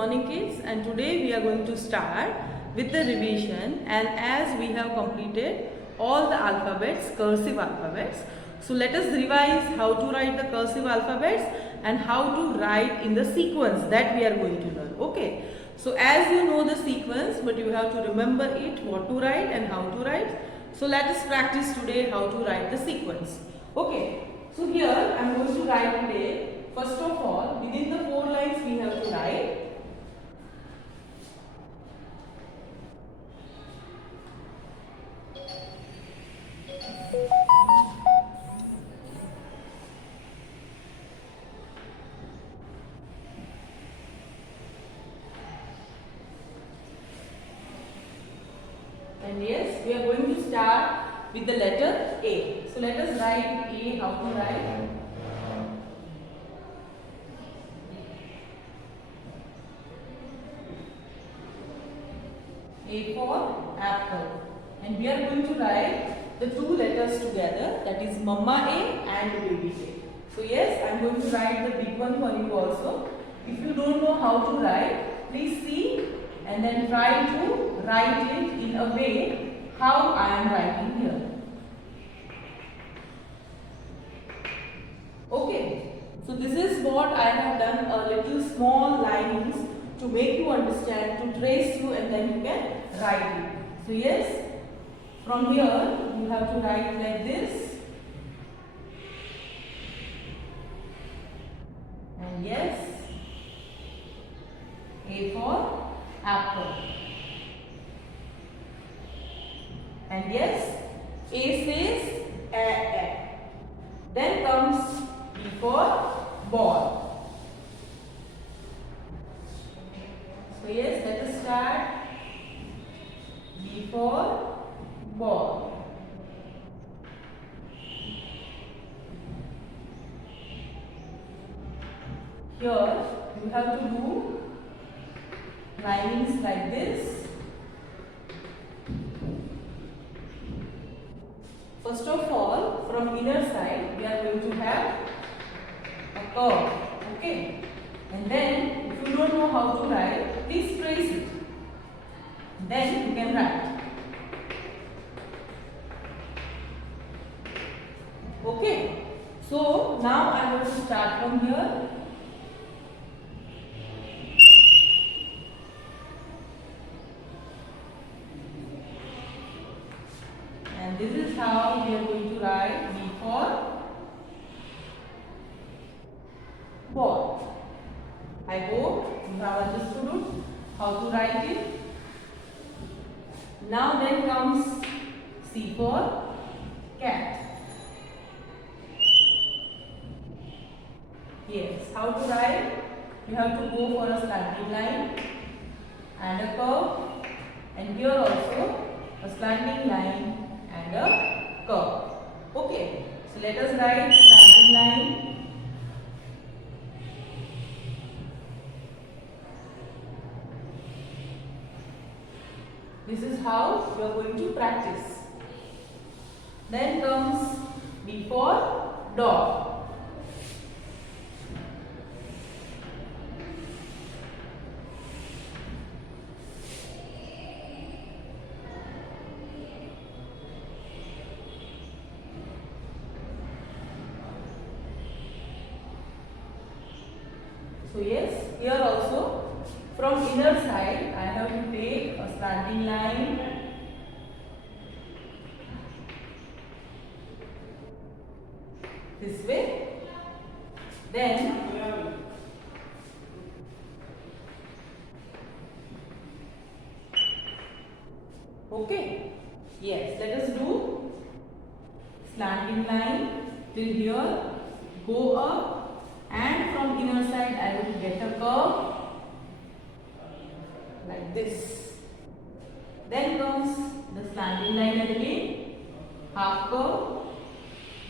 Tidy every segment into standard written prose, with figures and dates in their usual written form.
morning kids, and today we are going to start with the revision. And as we have completed all the alphabets, cursive alphabets, so let us revise how to write the cursive alphabets and how to write in the sequence that we are going to learn. Okay, so as you know the sequence, but you have to remember it, what to write and how to write. So let us practice today how to write the sequence. Okay, so here I am going to write today. First of all, within the 4 lines we have to write and yes, we are going to start with the letter A. So let us write A, how to write. A for apple, and we are going to write the 2 letters together, that is Mama A and Baby A. So yes, I am going to write the big one for you also. If you don't know how to write, please see and then try to write it in a way how I am writing here. Okay, so this is what I have done, a little small lines to make you understand, to trace you, and then you can write it. So yes, from here you have to write like this, and yes, A for apple, and yes, A says a. Then comes B for ball. So yes, let us start. B for ball. Here you have to do linings like this. First of all, from inner side we are going to have a curve. Okay, and then if you don't know how to write, please trace it. Then you can write. Okay, so now I want to start from here. And this is how we are going to write B for ball. I hope you have understood how to write it. Now then comes C for cat. Yes, how to write? You have to go for a slanting line and a curve, and here also a slanting line and a curve. Okay, so let us write slanting line. This is how you are going to practice. Then comes B for dog. So yes, here also from inner side I have to take a slanting line this way. Then okay, yes, let us do slanting line till here, go up, and from inner side I will get a curve like this. Then comes the slanting line again, half curve,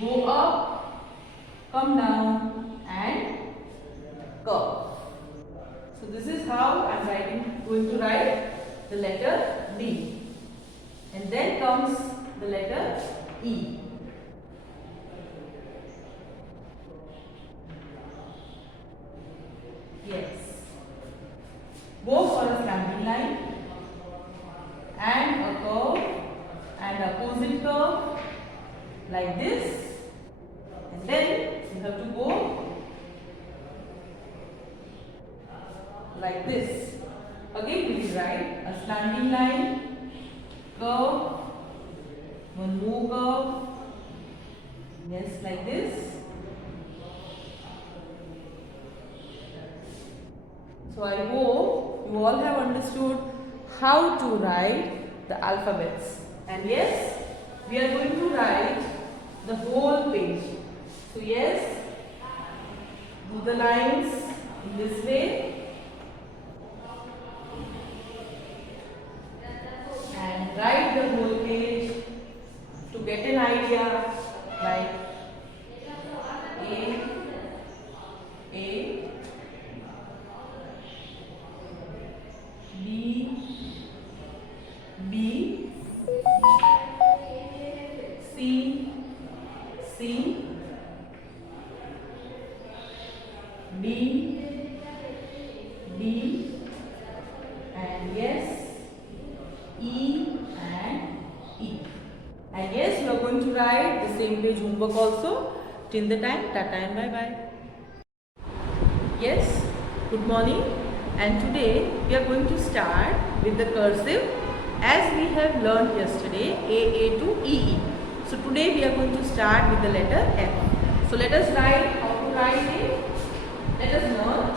go up, come down, and curve. So this is how I am going to write the letter D. And then comes the letter E. Yes. line and a curve and opposite curve like this, and then you have to go like this. Again we will write a slanting line, curve, one more curve, yes, like this. So I hope you all have understood how to write the alphabets. And yes, we are going to write the whole page. So yes, do the lines in this way. And write the whole page to get an idea, like A, B, B, C, C, D, D, and yes, E and E. And yes, you are going to write the same page homework also. Till the time, tata and bye bye. Yes, good morning. And today we are going to start with the cursive as we have learned yesterday AA to EE. So today we are going to start with the letter F. So let us write how to write it. Let us learn.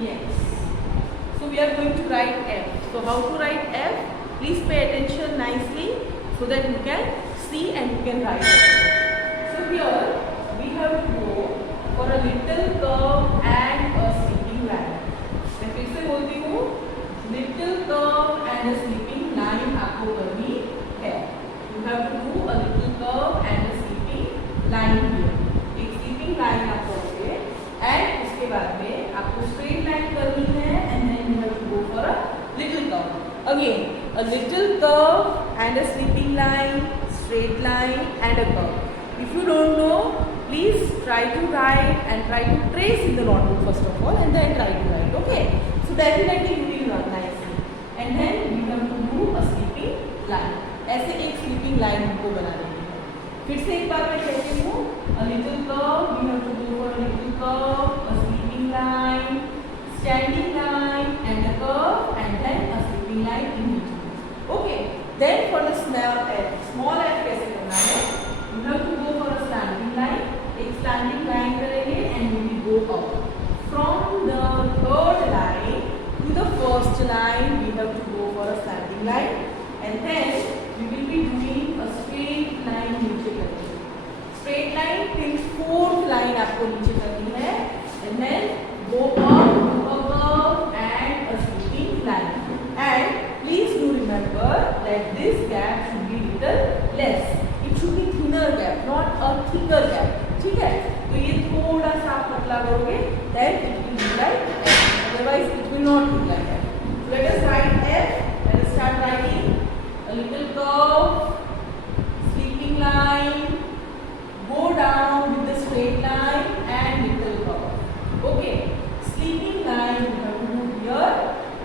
Yes. So we are going to write F. So how to write F? Please pay attention nicely so that you can see and you can write it. So here we have to go for a little curve and a sleeping line. मैं फिर से बोलती हूँ, little curve and a sleeping line आपको करनी है. You have to do a little curve and a sleeping line here. एक sleeping line आप करोगे and उसके बाद में आपको straight line करनी है and then you have to go for a little curve. Again, a little curve and a sleeping line, straight line and a curve. If you don't know, please try to write and try to trace in the notebook first of all and then try to write. Okay? So definitely you will learn nicely. And then we have to do a sleeping line. ऐसे एक sleeping line हमको बनानी है. फिर से एक बार मैं कहती हूँ, a little curve, we have to go for a little curve, a sleeping line, standing line and a curve and then a sleeping line in between. Okay. Then for the small f कैसे करना है? You have to go for a standing line. एक standing line करेंगे and we will go up. From the third line to the first line, we have to go for a standing line and then we will be doing a straight line नीचे करेंगे. Straight line till fourth line आपको नीचे करनी है and then go up to a curve and a sleeping line. And please do remember that this gap should be little less. It should be thinner gap, not a thicker gap. ठीक है? तो ये थोड़ा सा आप पतला करोगे, then it will be like F. Otherwise, it will not be like F. So let us write F. Let us start writing a little curve, sleeping line, go down with the straight line and little curve. Okay. Sleeping line you have to do here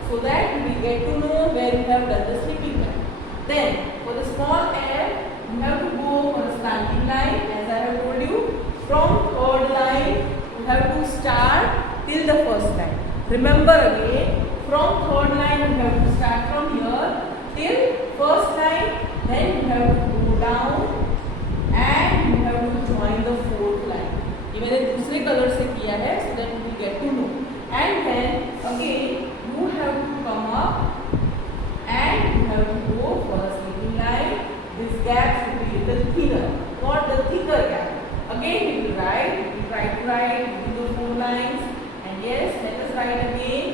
so that you will get to know where you have done the sleeping line. Then for the small f, you have to go for a slanting line as I have told you. From third line, you have to start till the first line. Remember again, from third line you have to start from here till first line. Then you have to go down and you have to join the fourth line. ये मैंने दूसरे colour से किया है so that you will get to know. And then again you have to come up and you have to go for a sleeping line. This gap should be little thinner, not the thicker gap. Again we will write, we will try to write within the 4 lines. And yes, let us write again.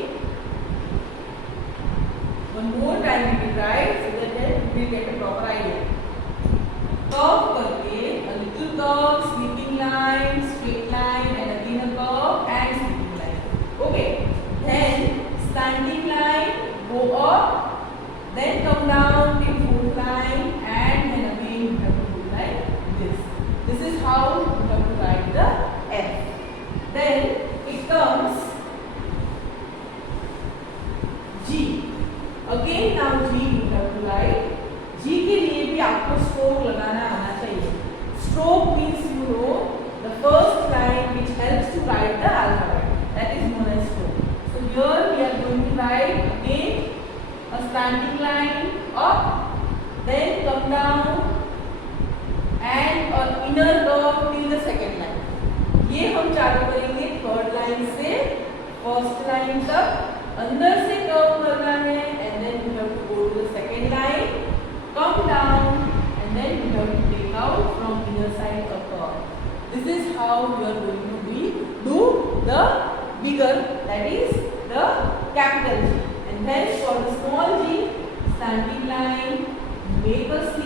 will get a proper idea. Curve करके a little curve, sweeping line, straight line, and again a curve and sweeping line. Okay. Then standing line, go up, then come down till fourth line, and then again you have to do like this. This is how you have to write the F. Then it comes G. Again now G you have to write. G के लिए भी आपको stroke लगाना आना चाहिए. Stroke means you know the first line which helps to write the alphabet. That is known as stroke. So here we are going to write again a standing line up, then come down, and an inner curve till the second line. ये हम चालू करेंगे third line से first line तक. अंदर से curve करना है, and then you have to go to the second line, come down, and then you have to take out from inner side a curve. This is how you are going to do the bigger, that is the capital G. And then for the small g, standing line, make a C,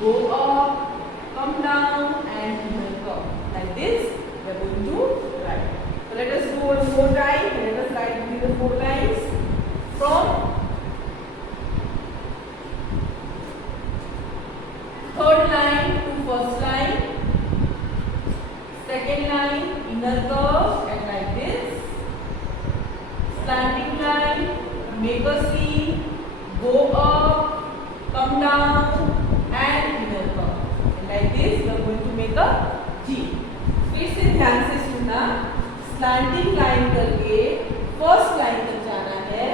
go up, come down, and inner curve. Like this we are going to write. So let us do one more time. Let us write between the four lines. From third line to first line, second line, inner curve, and like this. Standing line, make a C, go up, come down, and inner curve. And like this we are going to make a G. फिर से ध्यान से सुनना. Slanting line करके first line तक जाना है.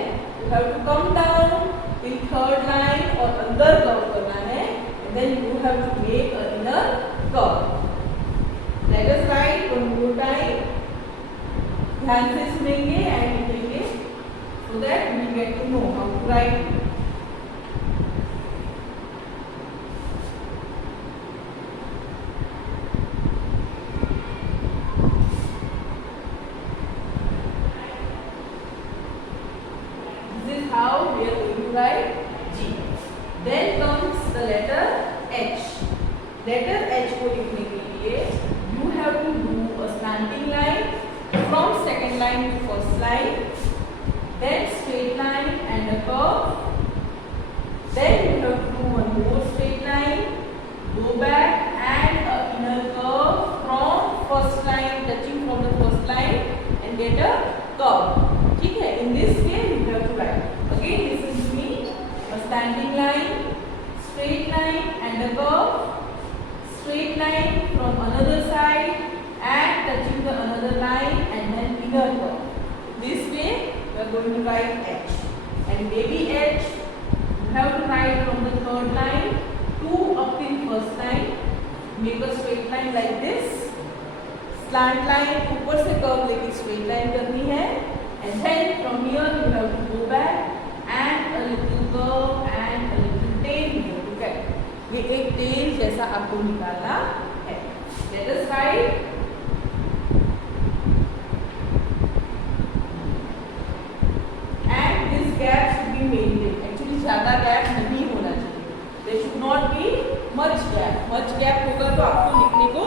You have to come down till third line और अंदर कर्व करना है. And then you have to make a inner curve. Let us write one more time. ध्यान से सुनेंगे एंड लिखेंगे so that we get to know how to write. How we are going to write G. Then comes the letter H. Letter H को लिखने के लिए you have to do a slanting line from second line to first line, then straight line and a curve. Then you have to do one more straight line, go back and a inner curve from first line, touching from the first line and get a curve. ठीक है? In this way you have to write. Again listen to me. A standing line, straight line and a curve, straight line from another side and touching the another line and then inner curve. This way we are going to write H. And baby H you have to write from the third line to up till first line. Make a straight line like this. Slant line ऊपर से curve लेके straight line करनी है. And then from here you have to go back and a little curve and a little tail you have to get. ये एक tail जैसा आपको निकालना है. Let us write. And this gap should be maintained. Actually ज़्यादा gap नहीं होना चाहिए. There should not be much gap. Much gap होगा तो आपको लिखने को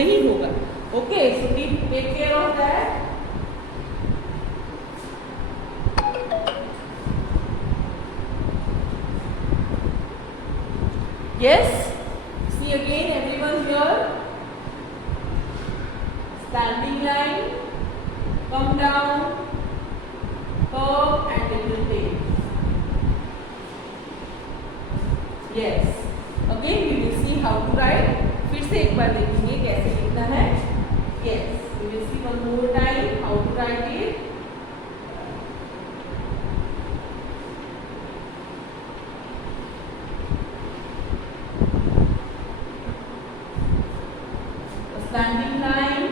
नहीं होगा. Okay, so take care of that. Yes, see again everyone here. Standing line, come down, curve and little tail. Yes, again we will see how to write. फिर से एक बार देखेंगे कैसे लिखना है. Yes, we will see one more time how to write it. Standing line,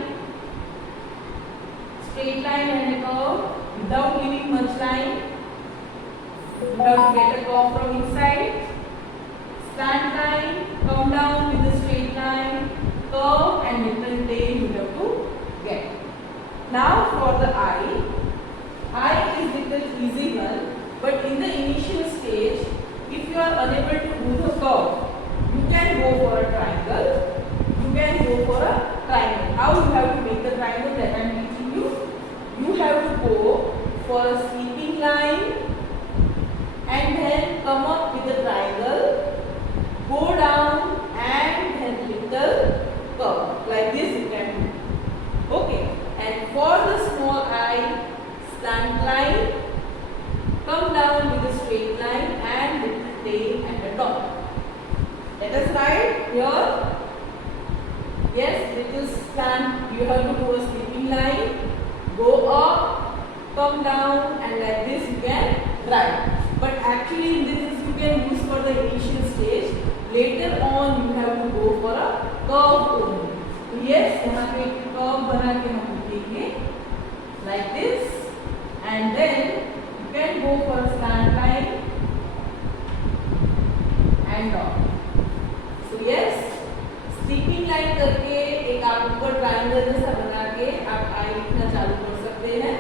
straight line and a curve without leaving much line. You have to get a curve from inside. Slant line, come down with a straight line, curve and little tail you have to get. Now for the I is little easy one, but in the initial stage, if you are unable to go for a sleeping line and then come up with a triangle, go down and then little curve. Like this you can do. Okay. And for the small eye, slant line, come down with a straight line and little tail at the top. Let us write here. Yes, little slant. You have to do a sleeping line, go up, come down, and like this you can write. But actually this you can use for the initial stage. Later on you have to go for a curve only. So yes, यहाँ पे एक curve बना के हम लिखेंगे like this, and then you can go for a slant line and down. So yes, sleeping line करके एक आप ऊपर ट्रायंगल जैसा बना के आप आई लिखना चालू कर सकते हैं.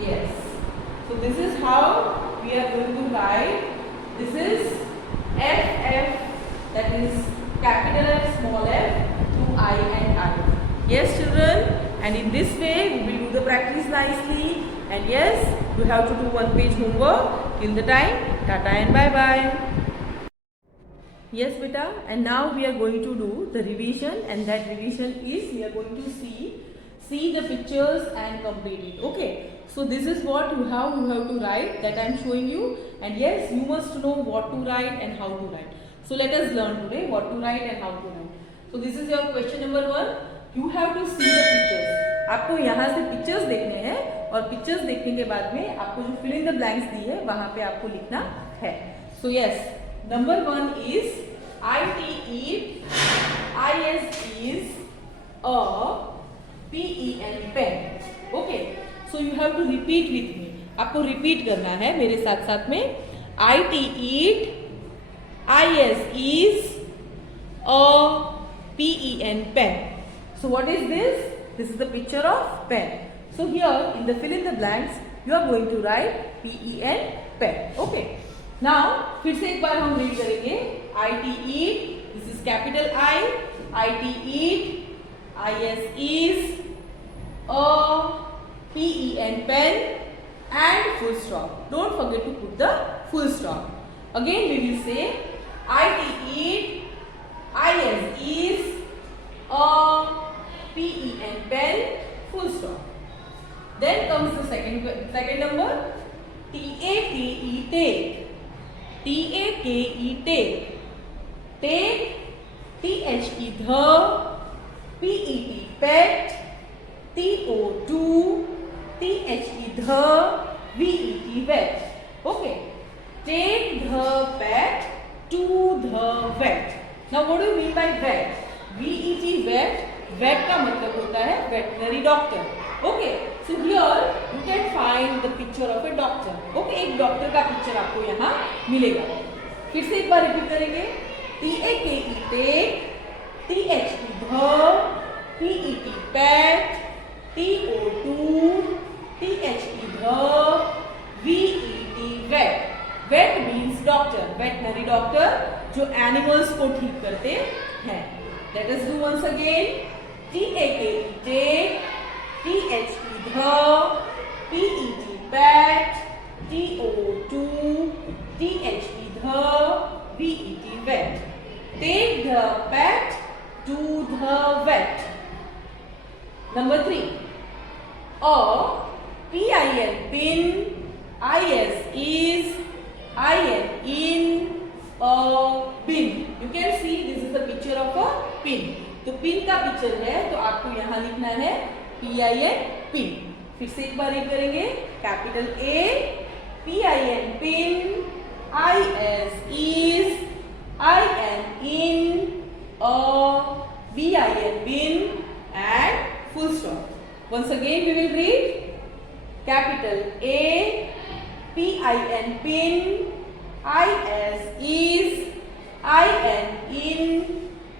Yes. So this is how we are going to write. This is FF, that is capital F, small f to I and I. Yes, children. And in this way we will do the practice nicely. And yes, you have to do one page homework. Till the time, tata and bye bye. Yes, beta, and now we are going to do the revision, and that revision is we are going to see the pictures and complete it. Okay, so this is what you have to write, that I am showing you, and yes, you must know what to write and how to write. So let us learn today what to write and how to write. So this is your question number 1. You have to see the pictures. आपको यहाँ से pictures देखने हैं, और pictures देखने के बाद में आपको जो fill in the blanks दी है वहाँ पे आपको लिखना है. So yes, number 1 is IT eat, IS is a PEN pen. Okay, so you have to repeat with me. आपको repeat करना है मेरे साथ साथ में. IT eat, IS is a PEN pen. So what is this? This is the picture of pen. So here in the fill in the blanks you are going to write PEN pen. Okay. Now फिर से एक बार हम read करेंगे. IT eat, this is capital I. IT eat, IS is a PEN pen and full stop. Don't forget to put the full stop. Again we will say IT eat, IS is a PEN pen, full stop. Then comes the second number, TAKE take. TAKE take. Take, THE the, PET pet, TO2, THE the, VET vet. Okay. Take the pet to the vet. Now what do you mean by vet? VET vet. Vet का मतलब होता है veterinary doctor. Okay. So here you can find the picture of a doctor. Okay, एक doctor का picture आपको यहाँ मिलेगा. फिर से एक बार रिपीट करेंगे. TAKE take, THE the, PET pet, TO2, THE the, VET vet. Vet means doctor, veterinary doctor जो animals को ठीक करते हैं. Let us do once again. TAKE take, THE the, PET pet, TO2, THE the, VET vet. Take the pet to the vet. Number 3. A PIN pin, IS is, IN in a bin. You can see this is the picture of a pin. तो pin का picture है तो आपको यहाँ लिखना है PIN pin. फिर से एक बार रीड करेंगे. Capital A PIN pin, IS is, IN in a BIN bin and full stop. Once again we will read. Capital A PIN pin, IS is, IN in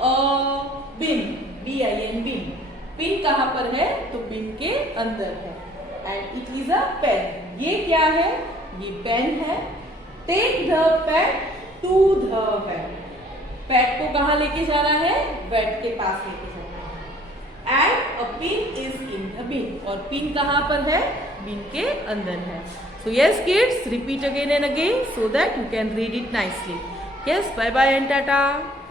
a bin, BIN bin. Pin कहाँ पर है? तो bin के अंदर है. And it is a pen. ये क्या है? ये पेन है. Take the pet to the vet. Pet को कहाँ लेके जाना है? वेट के पास लेके जाना है. And a pin is in the bin. और pin कहाँ पर है? bin के अंदर है. So yes kids, repeat again and again so that you can read it nicely. Yes, bye bye and tata.